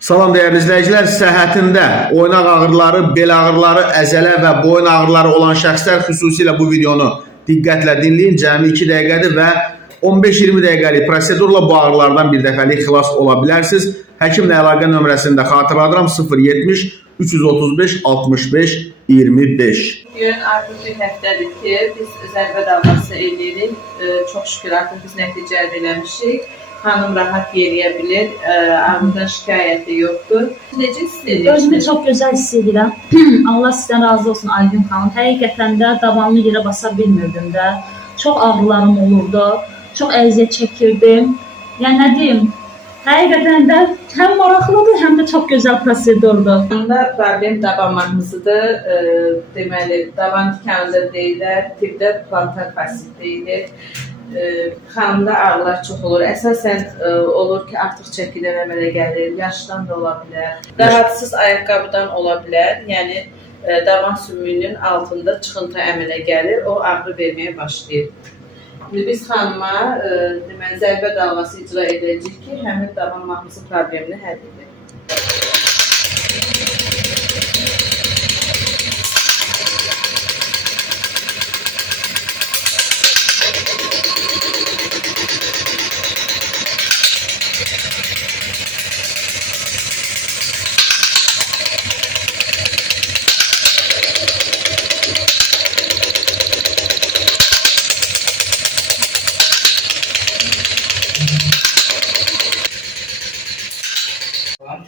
Salam dəyərli izləyicilər, səhhətində oynaq ağrıları, bel ağrıları, əzələ və boyun ağrıları olan şəxslər xüsusilə bu videonu diqqətlə dinləyin. Cəmi 2 dəqiqədir və 15-20 dəqiqəlik prosedurla bu ağrılardan bir dəfəlik xilas ola bilərsiniz. Həkimlə əlaqə nömrəsini də xatırladıram: 070 335 65 25. Bugün artıq bir həftədir ki, biz zərbə davası edirik. Çox şükür artıq biz nəticə əldə eləmişik. Xanım rahat yeriyə bilir, ağrıdan şikayəti yoxdur. Necə hiss edirsiniz? Özümü çox gözəl hiss edirəm. Allah sizdən razı olsun Aygün xanım. Həqiqətən də davamlı yerə basa bilmirdim də. Çox ağrılarım olurdu. Çox əziyyət çəkirdim. Yəni nə deyim? Həqiqətən də həm maraqlıdır, həm də çox gözəl prosedurdur. Bunda problem daban mahnısıdır. Deməli, daban tikanıdır deyirlər, tibbdə plantar fasit deyilir. Xanımda ağrılar çox olur. Əsasən olur ki, artıq çəkidən əmələ gəlir, yaşdan da ola bilər, rahatsız ayaqqabıdan ola bilər. Yəni daban sümüyünün altında çıxıntı əmələ gəlir, o ağrı verməyə başlayır. Biz xanıma deməli zərbə davası icra edəcəyik ki, həmin daban mahnısı problemini həll edir.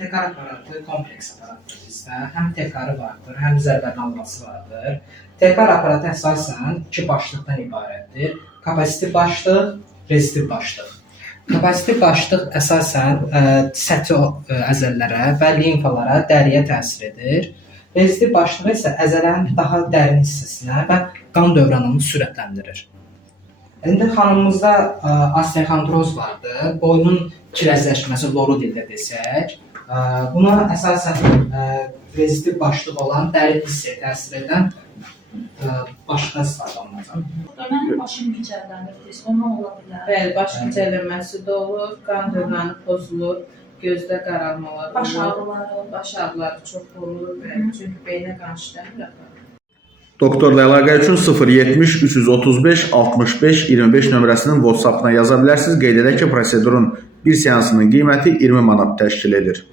Tekar aparatı kompleks aparatdır bizdə. Həm tekarı vardır, həm zərbə dalması vardır. Tekar aparatı əsasən 2 başlıqdan ibarətdir. Kapazitiv başlıq, rezistiv başlıq. Kapazitiv başlıq əsasən səthi əzələlərə və limfalara, dəriyə təsir edir. Rezistiv başlıq isə əzələnin daha dərin hissəsinə və qan dövranını sürətləndirir. İndi xanımımızda osteoxondroz vardır. Boynun kirəzləşməsi, loru dildə desək. Buna əsasən rezistiv başlıq olan dərin hissəyə təsir edən başlıqdan istifadə olunacaq. Mənim başım gicəllənir, ondan ola bilər. Bəli, baş gicəllənməsi də olur, qan dövranı pozulur, gözdə qaralmalar olur. Baş ağrıları çox olur, çünki beynə qan işləmir. Doktorla əlaqə üçün 070 335 65 25 nömrəsinin WhatsApp-dan yaza bilərsiniz. Qeyd edək ki, prosedurun bir seansının qiyməti 20 manat təşkil edir.